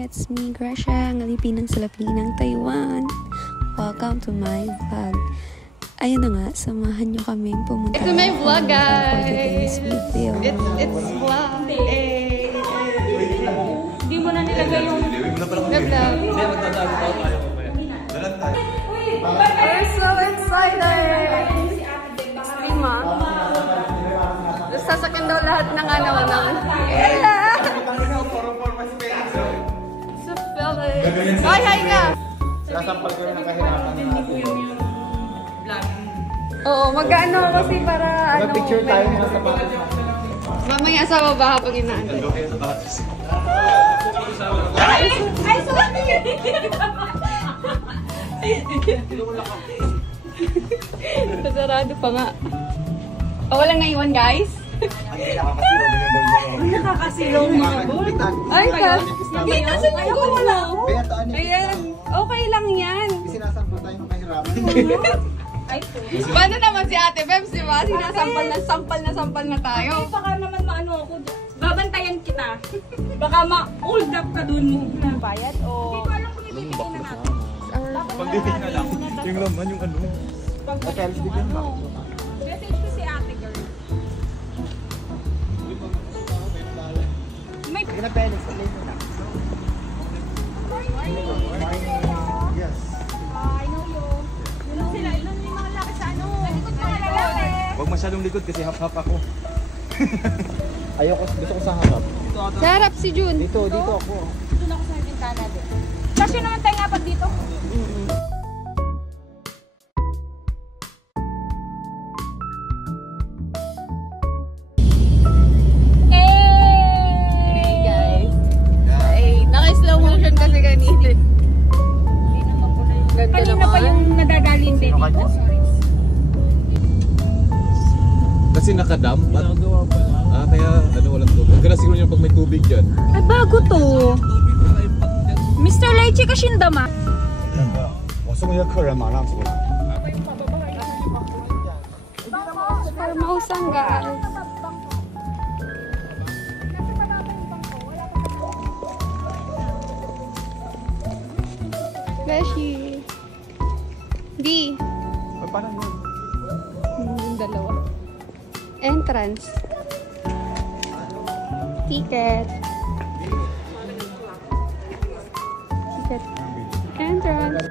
it's me, Gracia, ng Alipinang Salapi ng Taiwan. Welcome to my vlog. Ayun na nga, samahan nyo kami pumunta. Ito my vlog, guys! For today's video. It's vlog. Hindi mo na nilagay yung vlog. We're so excited! Extreme, ah. Sasakyan daw lahat ng ano, ng... So, Philip. Hi ka! Sinasampal ko rin ang kahirapan ng ating vlog. Oo, mag-ano kasi para ano... Mag-picture tayo mga sapatos. Mamaya sa baba habang inaano. Ay, sorry! Sarado pa nga. O, walang naiwan, guys? Nakakasilong mga bol. Ay, hindi na sinugo mo lang. Ayan, okay lang yan. Sinasampal tayo ng kahirapan. Paano naman si Ate Bebs, di ba? Sinasampal na tayo. Baka naman maano ako, babantayan kita. Baka ma-hold up ka dun mo. Bayad o... Hindi ko alam kung ibibigay na natin. Pag-ibig na lang. Yung laman, yung ano. Pag-ibig bigyan ba? Message ko si Ate girl. May... Sige na, Felix. Sa late na. Yes. I know you. Yun sila, ilan yung mga laki sa ano? Nalikod ka na lalaki. Huwag masyadong likod kasi hap-hap ako. Ayoko, gusto ko sa harap. Sa harap si Jun. Dito ako. Doon ako sa bintana din. Kasi naman tayo nga pag dito. Kanina pa yung nadadalin din dito. Kasi nakadam? Kaya ano, walang tubig. Huwag ka na siguro yung pag may tubig dyan. Ay, bago to. Mr. Leche Kashindama. Formosan, guys. Beshi. D. Parang yun. Yung dalawa. Entrance. Ticket. Ticket. Entrance.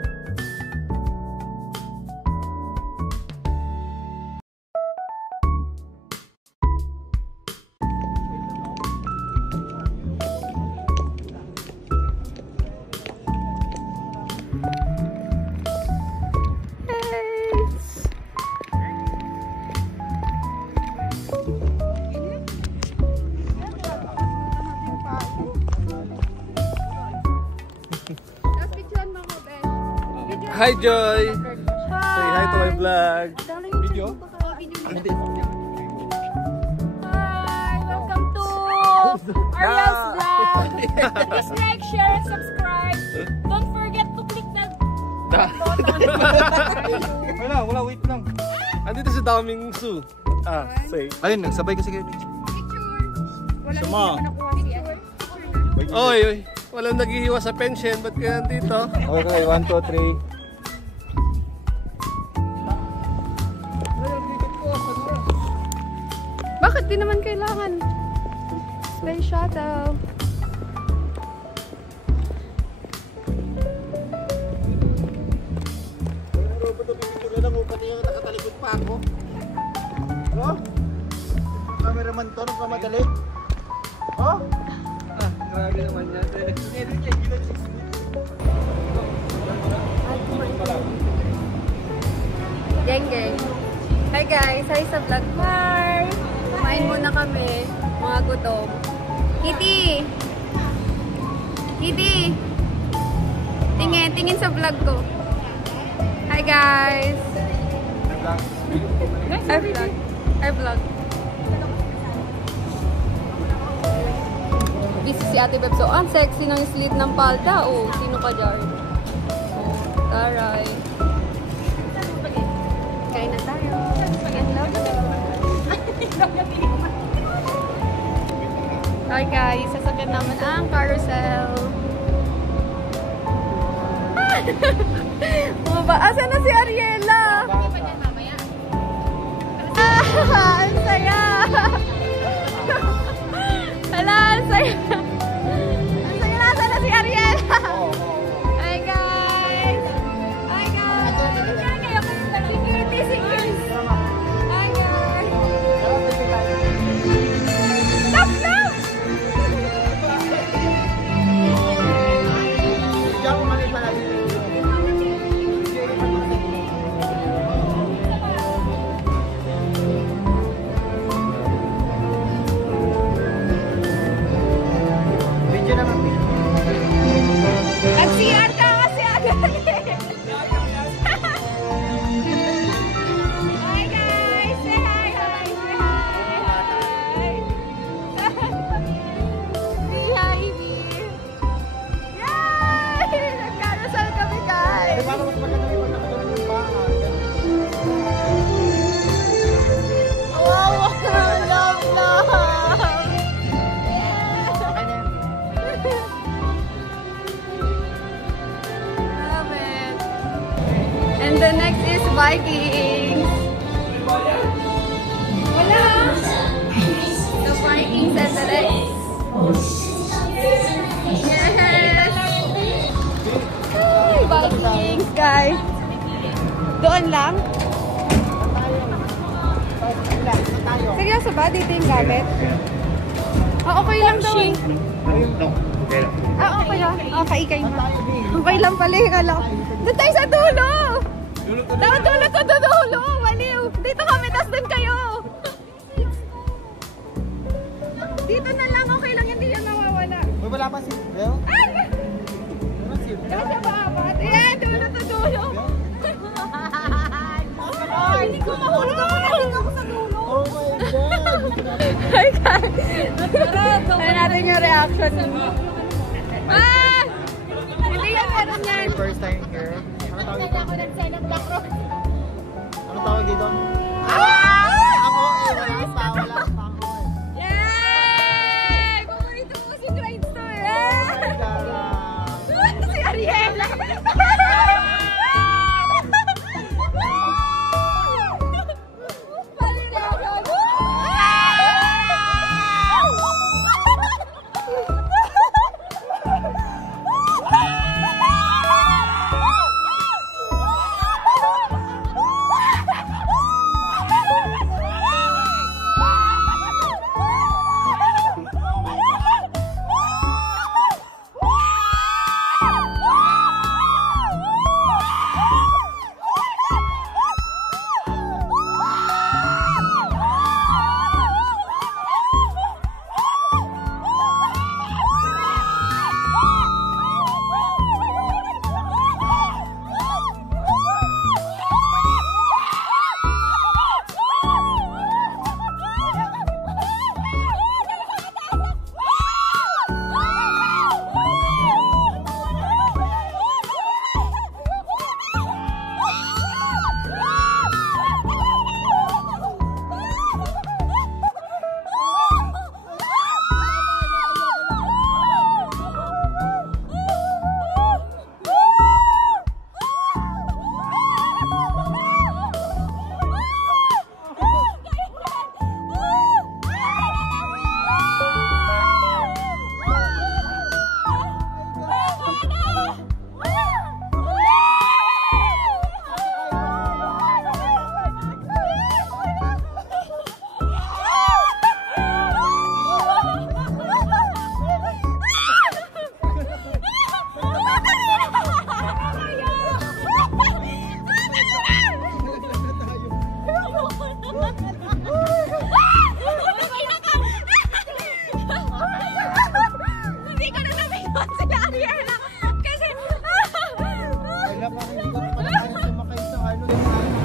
Hi Joy! Say hi to my vlog! Video? Hi! Welcome to Ariel's vlog! Please like, share, and subscribe. Don't forget to click that button. Wala, wait lang. Andito si Daming Su. Say. Ayun, nagsabay kasi kayo. Wala Sama. naman nakuha si ano. Oy! Walang naghihiwa sa pension. Ba't kaya nandito? Okay, 1, 2, 3. Bakit di naman kailangan? Space shuttle. Nakatalikod pa ako. Oh? Cameraman to, nagmamadali. Oh? Grabe naman yan. Geng. Hi guys, hi sa vlog. Hi! Kumain muna kami, mga gutom. Kitty! Kitty! Tingin sa vlog ko. Hi guys! I vlog. Busy si Ate Beb. So, ang sexy ng slit ng palda. Oh, sino ka dyan? Taray. Kain na tayo. Hi guys, sasakyan naman ang carousel. Asa na si Ariela? Ang saya! Hala, ang saya! Ang saya na, asa na si Ariela? Hi guys! Hi guys! Security, security! Hi guys! Stop, stop! Nag-CR ka kasi agad eh. Hi guys! Say hi! Hi! Say hi! Say hi! Yay! Nagkarasal kami guys! Wow! Love, love! Love it. And the next is Vikings. Hello. The Vikings and the next. Yes. Hi, Vikings, guys. Doon lang? Seryoso ba? Dito yung gamit? Okay lang daw eh. Okay lang. Okay kayo. Okay lang pala yung alam. Doon tayo sa dulo! Dulo to dulo! Waliw! Dito kami, tas doon kayo! Dito na lang, okay lang, hindi yan nawawala. Wala pa si Bel? Kasi maabat. Ayan, dulo to dulo! Hindi ko mahulog ako, nahulog ako sa dulo! Oh my God! Hi guys! Kaya natin yung reaction mo. Ah! Hindi yan, meron yan. First time here. Ano tawag dito? Ano tawag dito? Ako eh, wala pa ako eh. Yay! Paborito ko si Grindstone. Si Ariela.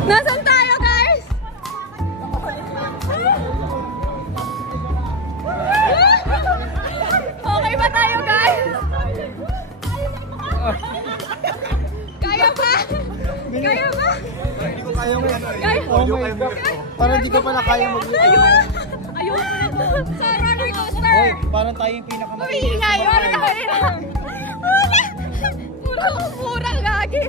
Nasaan tayo, guys? Okay ba tayo, guys? Kaya ba? Kaya ba? Hindi ko kaya mo. Kaya? Oh my God. Parang hindi ko pala kaya mag-video. Ayun na. Sa roller coaster. Hoy, parang tayo yung pinakamatindi. Umiingay. Murang lagi.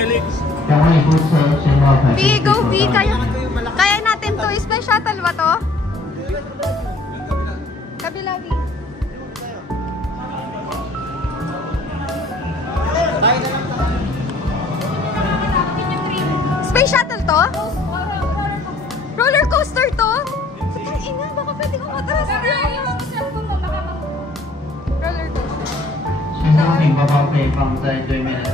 Felix. V, go V. Kaya natin to. Space shuttle ba to? Kabila V. Space shuttle to? Roller coaster to? Ina, baka pwede ko matras na. Roller coaster. 新商品包包可以放在对面的。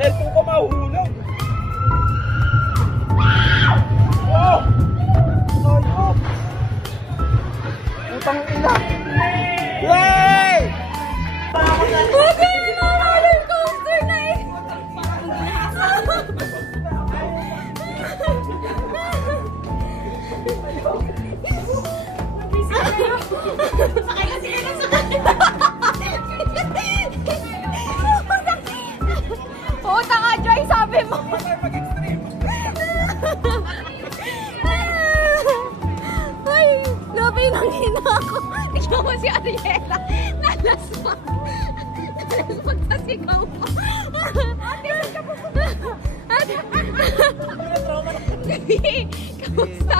Cellphone ko mahulog. Wow! Ayop! Utang ina! Yay! Okay, roller coaster na eh. Oo, tanga Joy, sabi mo. Ay, grabe nang hina ako. Tignan mo si Ariela. Nalaswag. Nalaswag sa sigaw mo. Kamusta?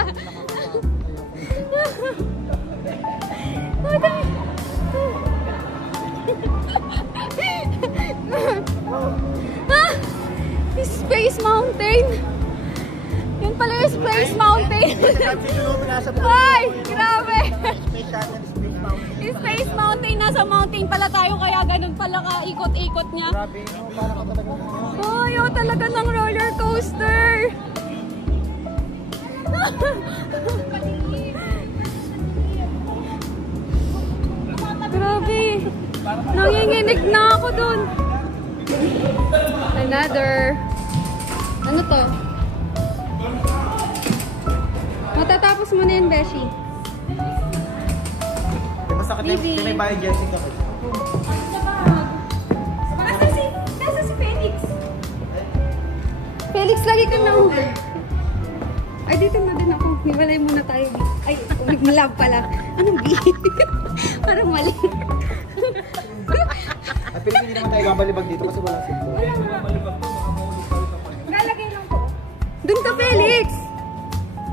Space Mountain. Yun pala yung Space Mountain. Ay, grabe. Space Mountain. Nasa mountain pala tayo kaya ganun pala ka ikot-ikot niya. Ay, oh, talaga ng roller coaster. Grabe. Nanginginig na ako dun. Another. Ano to? Matatapos mo na yun, Beshi. Masakit yung may bayo Jessica. Nasa si Felix. Felix, lagi ka na uwi. Ay, dito na din ako. Hiwalay muna tayo. Ay, nag-love pala. Anong B? Parang mali. At pero hindi naman tayo babalibag dito kasi walang simpo. Lalagay lang po. Doon ka, Felix!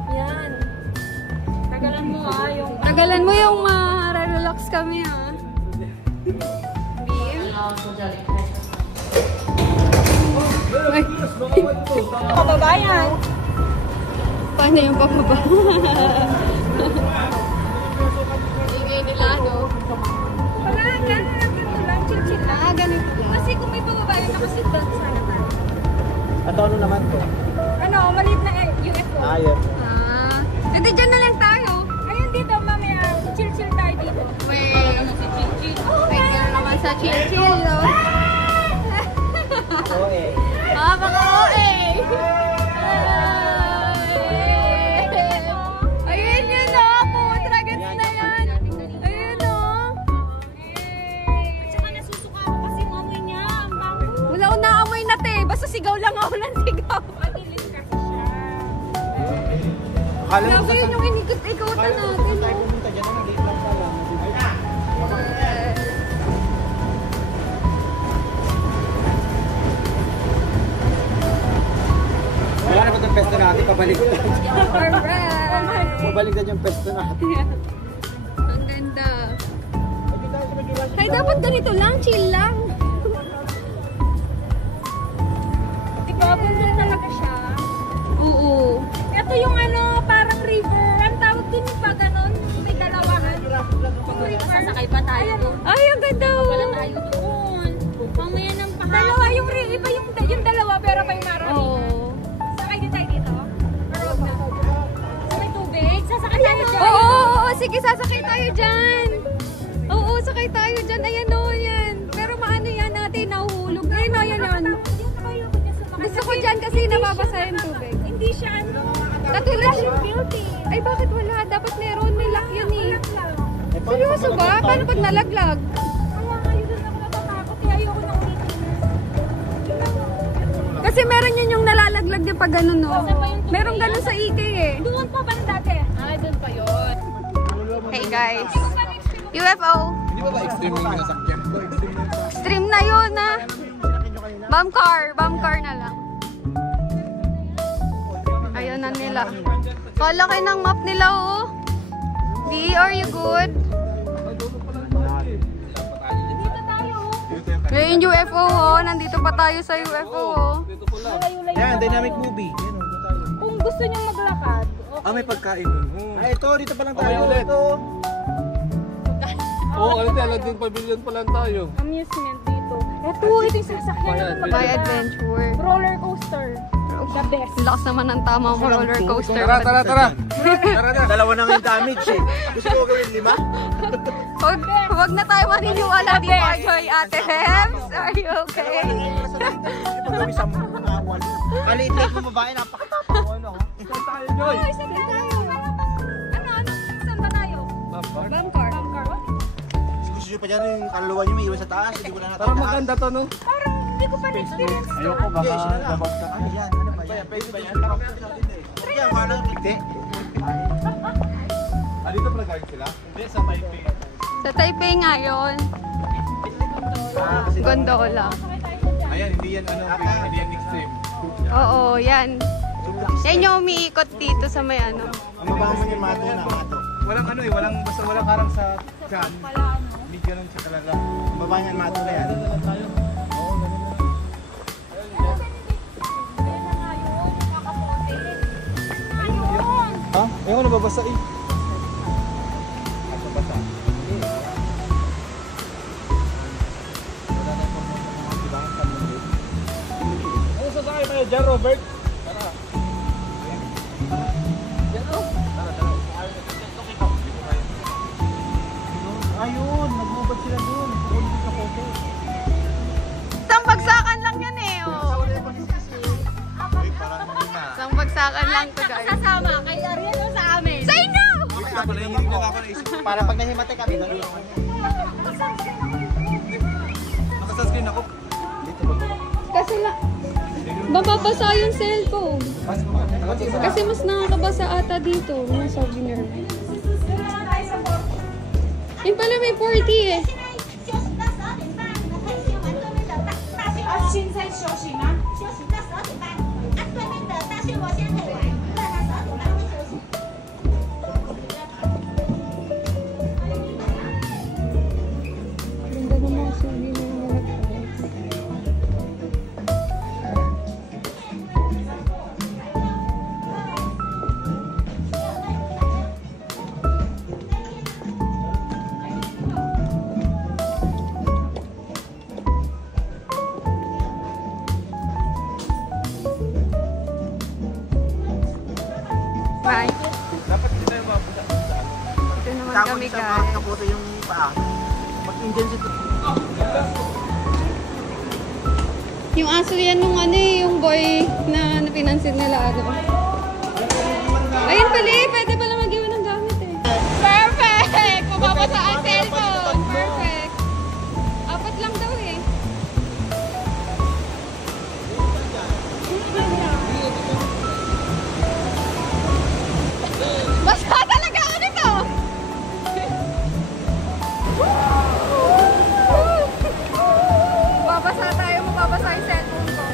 Yan. Tagalan mo yung... Tagalan mo yung ma-relax kami, ha? Kababayan. Paano yung pababa? Ingay nila, no? Wala, ganito lang. Chill-chill lang. Ah, ganito lang. Kasi kung may pababayan na kasi doon, sana tayo. At ano naman to? Ano, maliit na UFO. Ayun. Ah, hindi dyan na lang tayo. Ayun dito, mamaya. Chill-chill tayo dito. Wait naman sa chill-chill, no? Oo eh. Ah, baka OA. Ayun yun, no? Putra, gets na yan. Ayun, no? At saka nasusuka ako kasi mamoy niya. Ang bango. Wala akong naamoy na, te. Basta sigaw lang ako ng sigaw. Matilis kasi siya. Akala mo Grabe yun yung inikot-ikotan natin, no? pumunta dyan, ang late lang pala. Wala na ba itong pesto natin? Pabaliktad. Alright. Pabaliktad yung pesto natin. Ang ganda. Ay, dapat ganito lang, chill lang. Diba, bundok talaga siya. Oo. Ito yung ano, parang river. Ang tawag dun yung pag ganon, may dalawahan. Yung river. Sasakay pa tayo. Ay, ang ganda. Wala tayo doon. Mamaya ng pahal. Dalawa yung iba yung dalawa pero pa yung Marolina. Oo. Sakay din tayo dito. Pero wag na. Sa may tubig, sasakay tayo dyan. Oo, sige, sasakay tayo dyan. Oo, sakay tayo dyan. Ayan o, yan. Pero maano yan natin, nahuhulog. Ayun o, yan yan. Gusto ko dyan kasi nababasa yung tubig. Hindi siya ano. Katulad siya. Beauty. Ay, bakit wala? Dapat meron. May lock yun eh. Seryoso ba? Paano pag nalaglag? Kaya ngayon doon ako natatakot. Kaya ayoko nang dito. Kasi meron yun yung nalalaglag din pag ganun, no? Saan pa yung tubig? Meron ganun sa IK eh. Doon pa ba na dati? Doon pa yun. Hey guys. UFO. Hindi ba extreme yung nasakyan ko? Stream na yun na. Bomb car na lang. Ayun na nila. Kalaki ng map nila oh. D, are you good? Dito tayo. Ngayon UFO oh. Nandito pa tayo sa UFO oh. Layo-layo. Yan, dynamic movie. Yan, tayo. Kung gusto niyong maglakad, okay. May pagkain dun. Ay, ito, dito pa lang tayo. ulit. Ito. Oo, Aladdin Pavilion pa lang tayo. Amusement dito. Ito yung sasakyan. By adventure. Roller coaster. The best. Lakas naman ng tama mo roller coaster. Tara. Tara na. Dalawa na yung damage eh. Gusto ko gawin 5? Huwag na tayo maniniwala dito kay Ate Hems. Are you okay? Ito gawin sa mga wall. Kaliit-liit mo babae, napakatapang mo ano. Saan tayo, Joy? Saan tayo? Saan ba tayo? Bomb car. Gusto nyo pa dyan yung kaluluwa nyo may iwan sa taas. Hindi ko na Tara, maganda to, no? Parang hindi ko pa na-experience. Ayoko baka labag ka. Ano yan? Ano ba yan? Pwede ba yan? Yan, wala nang hindi. Dito pala guys sila? Hindi, sa Taipei. Sa Taipei nga yun. Gondola. Ayan, hindi yan hindi yan extreme. Oo, yan. Yan yung umiikot dito sa may ano. Ang mabango yung mato na mato. Walang ano eh, basta walang karang sa dyan. Hindi ganun siya talaga. Ang mabango yung mato na yan. Ha? Ayoko nababasa eh. Basa. Ano sa tayo tayo dyan, Robert? Tara. Ayun, nagbubad sila doon. Kunin sa photo. Isang bagsakan lang yan eh. Oh. Ay, parang hindi na. Isang bagsakan lang to guys. Kasama kay Ariel o sa amin? Sa inyo! Para pag nahimatay kami, doon. Nakasunscreen ako. Kasi mababasa yung cellphone. Kasi mas nakakabasa ata dito. Yung souvenir. Yun pala may 40 eh. Ganda ng mga souvenir na Bye. Dapat hindi tayo mapunta sa ano. Ito naman Tapos kami isang guys. kaputo yung paa. Mag-engine si Yung aso yan nung ano eh, yung boy na pinansin nila ano. Ayun pala eh, pwede pala mag-iwan ng gamit eh. Perfect! Mababasa ang cellphone. Perfect. 4 lang daw eh. Basta talaga ako nito! Babasa tayo, mababasa yung cellphone ko.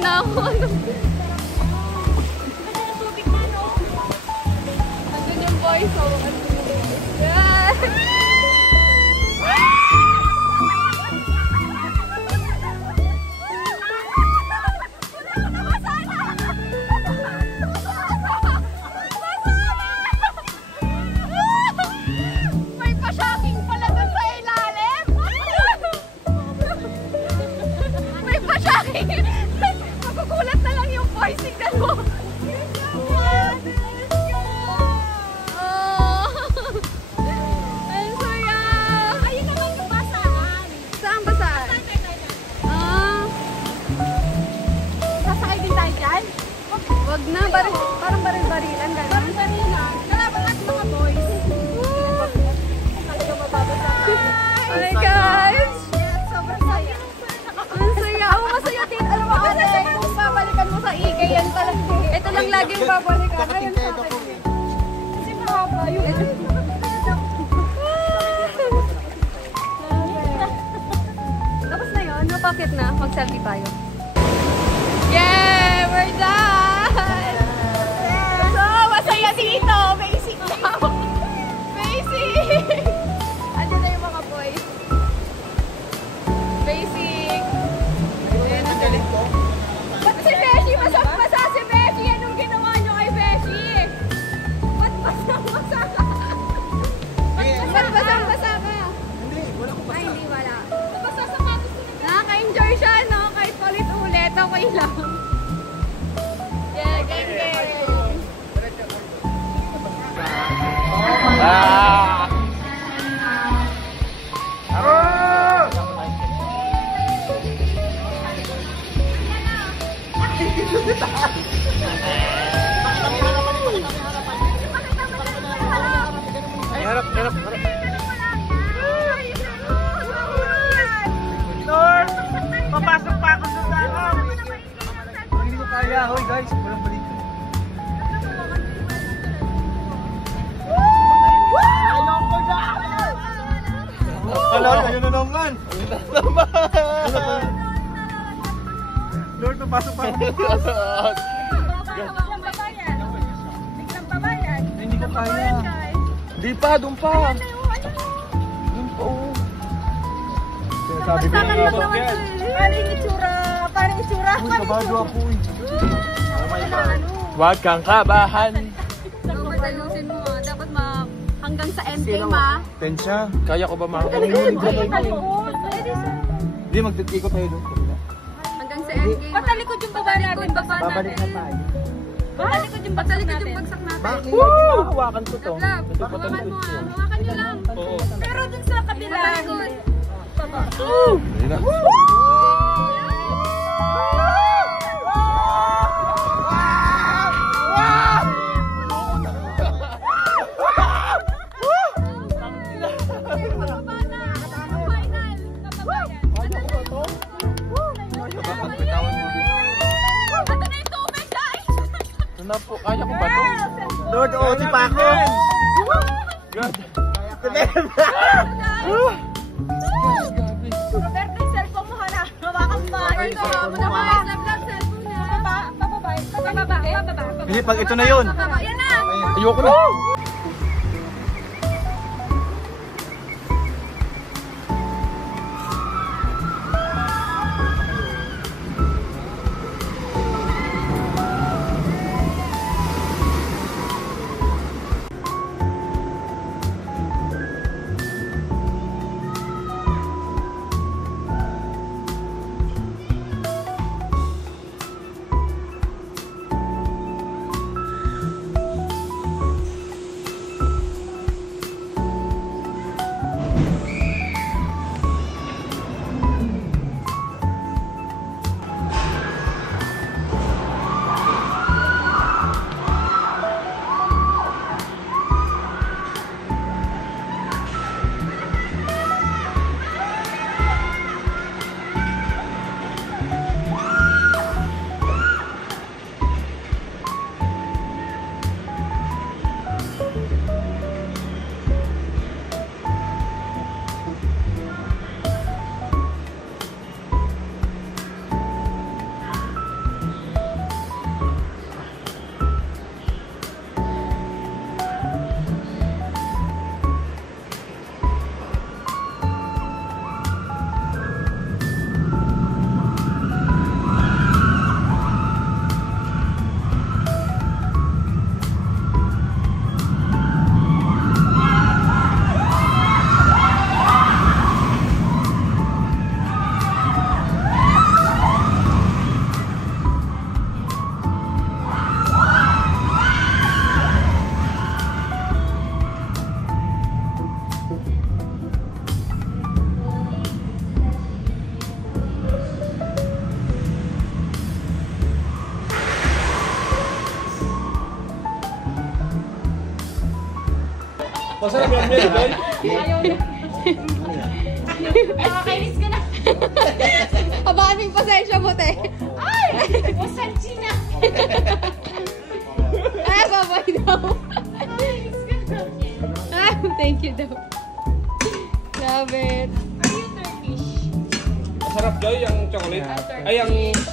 na ako. Andun yung boys. So, yan. May pa-shocking pala dun sa ilalim. May pa-shocking. Magugulat na lang yung boys. Tignan mo. Ang saya. Ayun naman yung basaan. Saan basaan? Sasakay din tayo dyan? Wag na. Parang baril-barilan. Parang barilan. Kalaban natin mga boys. Oh my gosh! Sobrang saya. Ang saya. Ako masaya din. Alam mo kasi kung babalikan mo sa IKEA yan pala. Ito lang laging babalikan. Ayun sa akin. Kasi mahaba yung tapos na yun. Mapakit na. Mag-selfie tayo. Yeah! We're done! So, masaya dito. Basic lang. Basic! Andyan na yung mga boys. Basic. Ayan, ang galing ko. Ba't si Beshi? Basang-basa si Beshi. Anong ginawa nyo kay Beshi? Ba't basang-basa ka? Ba't basang-basa ka? Hindi, wala ko Ay, hindi wala. Basta sa katos ko na. Nakaka-enjoy siya, no? Kahit ulit-ulit, okay lang. Yeah, gang-gang. Harap. Lord, papasok pa ako sa saraw. Hindi ko kaya. Hoy guys, walang balik. Ayoko na! Ayun na naman! Lord, papasok pa ako. Hindi ko kaya. Di pa, doon pa. Doon pa, oh. Sinasabi ko na about yan. Parang itsura. Uy, kabado ako, uy. Oh my God. Huwag kang kabahan. Dapat ayusin mo, dapat hanggang sa endgame, ha? Tensya, kaya ko ba makakalimutin? Hindi, magtitiko tayo doon. Hanggang sa endgame. Patalikod yung baba natin. Babalik na tayo. Patalikod yung bagsak natin. Bakit? Hawakan ko to. Hawakan mo, ha? Hawakan nyo lang. Oo. Pero dun sa kabila. Patalikod. Hindi na. Na po, kaya ko ba ito? Lord, oo, si Paco! God! Roberto, yung cellphone mo, hala. Hawakan mo. Ito, muna cellphone niya. Pababa. Hindi, pag ito na yun. Yan na. Ayoko na. Masarap yan, Boy. Nakakainis ka na. Abaming pasensya mo, te. Ay! Wasan China. Ay, babay daw. Nakakainis ka na. Ay, thank you daw. Love it. Are you Turkish? Masarap, Joy, ang chocolate. Ay, ang... Turkish.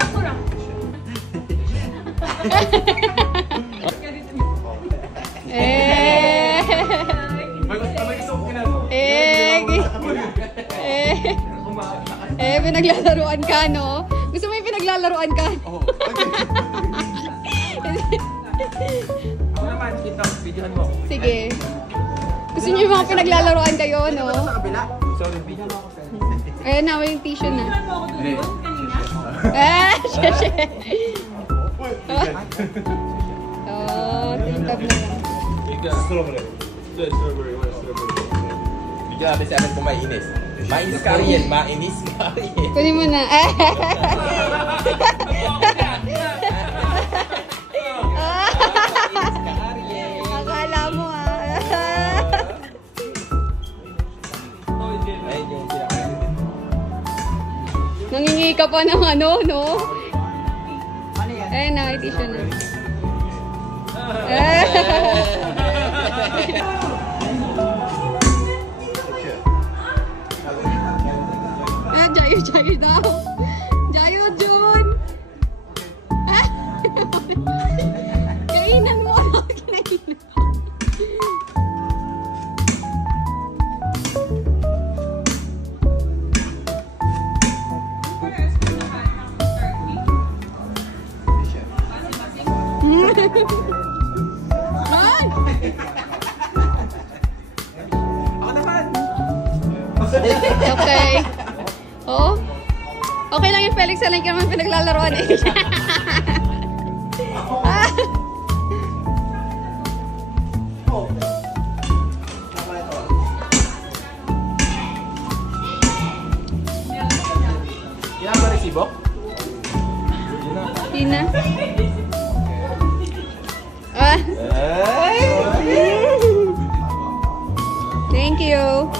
Ako lang. Eh. Pinaglalaruan ka, no? Gusto mo yung pinaglalaruan ka? Oo. Ako naman, kita, videohan mo. Sige. Gusto niyo yung mga pinaglalaruan kayo, no? Sorry, video mo ako. Ayan na, yung tissue na. Hindi. Shit. Oh, tingkap na lang. Strawberry. Strawberry. Grabe sa amin kung mainis. Mainis ka rin. Mainis ka rin. Kunin mo na. Akala mo Ayun yung pinakain. Nangingi ka pa ng ano, no? Ayun na, may tissue na. Jayo daw. Jayo, Jun. Kainan mo. Kinainan. Ay! Okay. Oh? Okay lang yung Felix, alam ka naman pinaglalaroan eh. Ilan ba resibo? Tina. Thank you.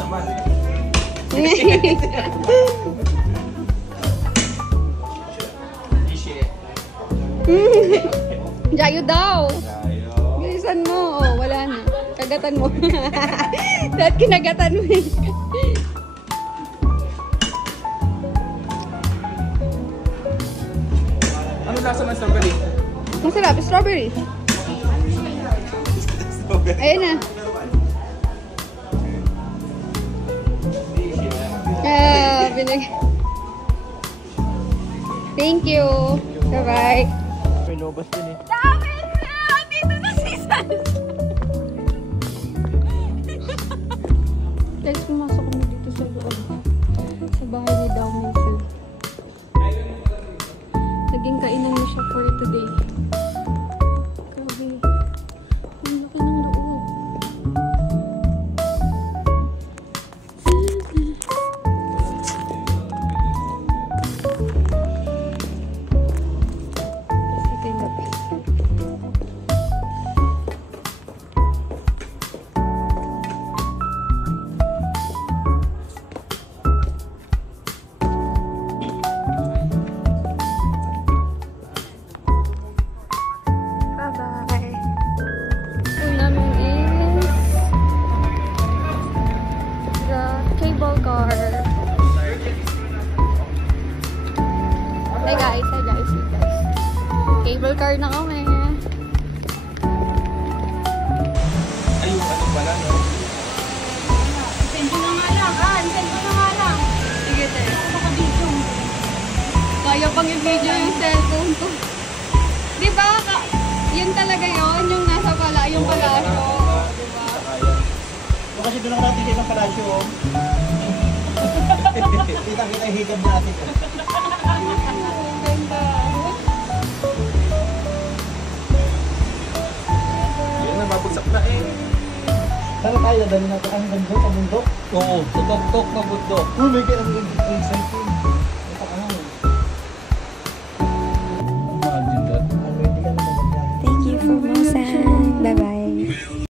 Jayo daw. Bilisan mo. Oh, wala na. Kagatan mo. Dahil kinagatan mo eh. Ano lasa ng strawberry? Masarap. Strawberry. Ayun na. Binag... Thank you. Bye-bye. May lobas din eh. Dami na! Dito na si San. Guys, pumasok kami dito sa loob. Sa bahay ni Daw Mason. Naging kainan niya siya for today. Grabe. Ang laki ng loob. Ito yung labas. Bye-bye. Food namin is the cable car. Hey guys, hey guys, hey guys. Cable car na kami. Ay, ano pala no? Send ko na nga lang. Send ko na nga lang. Sige, tayo. Ako naka-video. Kaya pang i-video yung cellphone ko. Di ba? Yun talaga yun, yung nasa yung palasyo. Di ba? Kasi doon lang natin sa isang palasyo. Kita-kita yung higab natin. Ang ganda. Yan na, mabagsak na eh. Saan tayo? Dali natin ang bundok, ang bundok. Oo, tutok-tok na bundok. Uy, may kaya ang excited.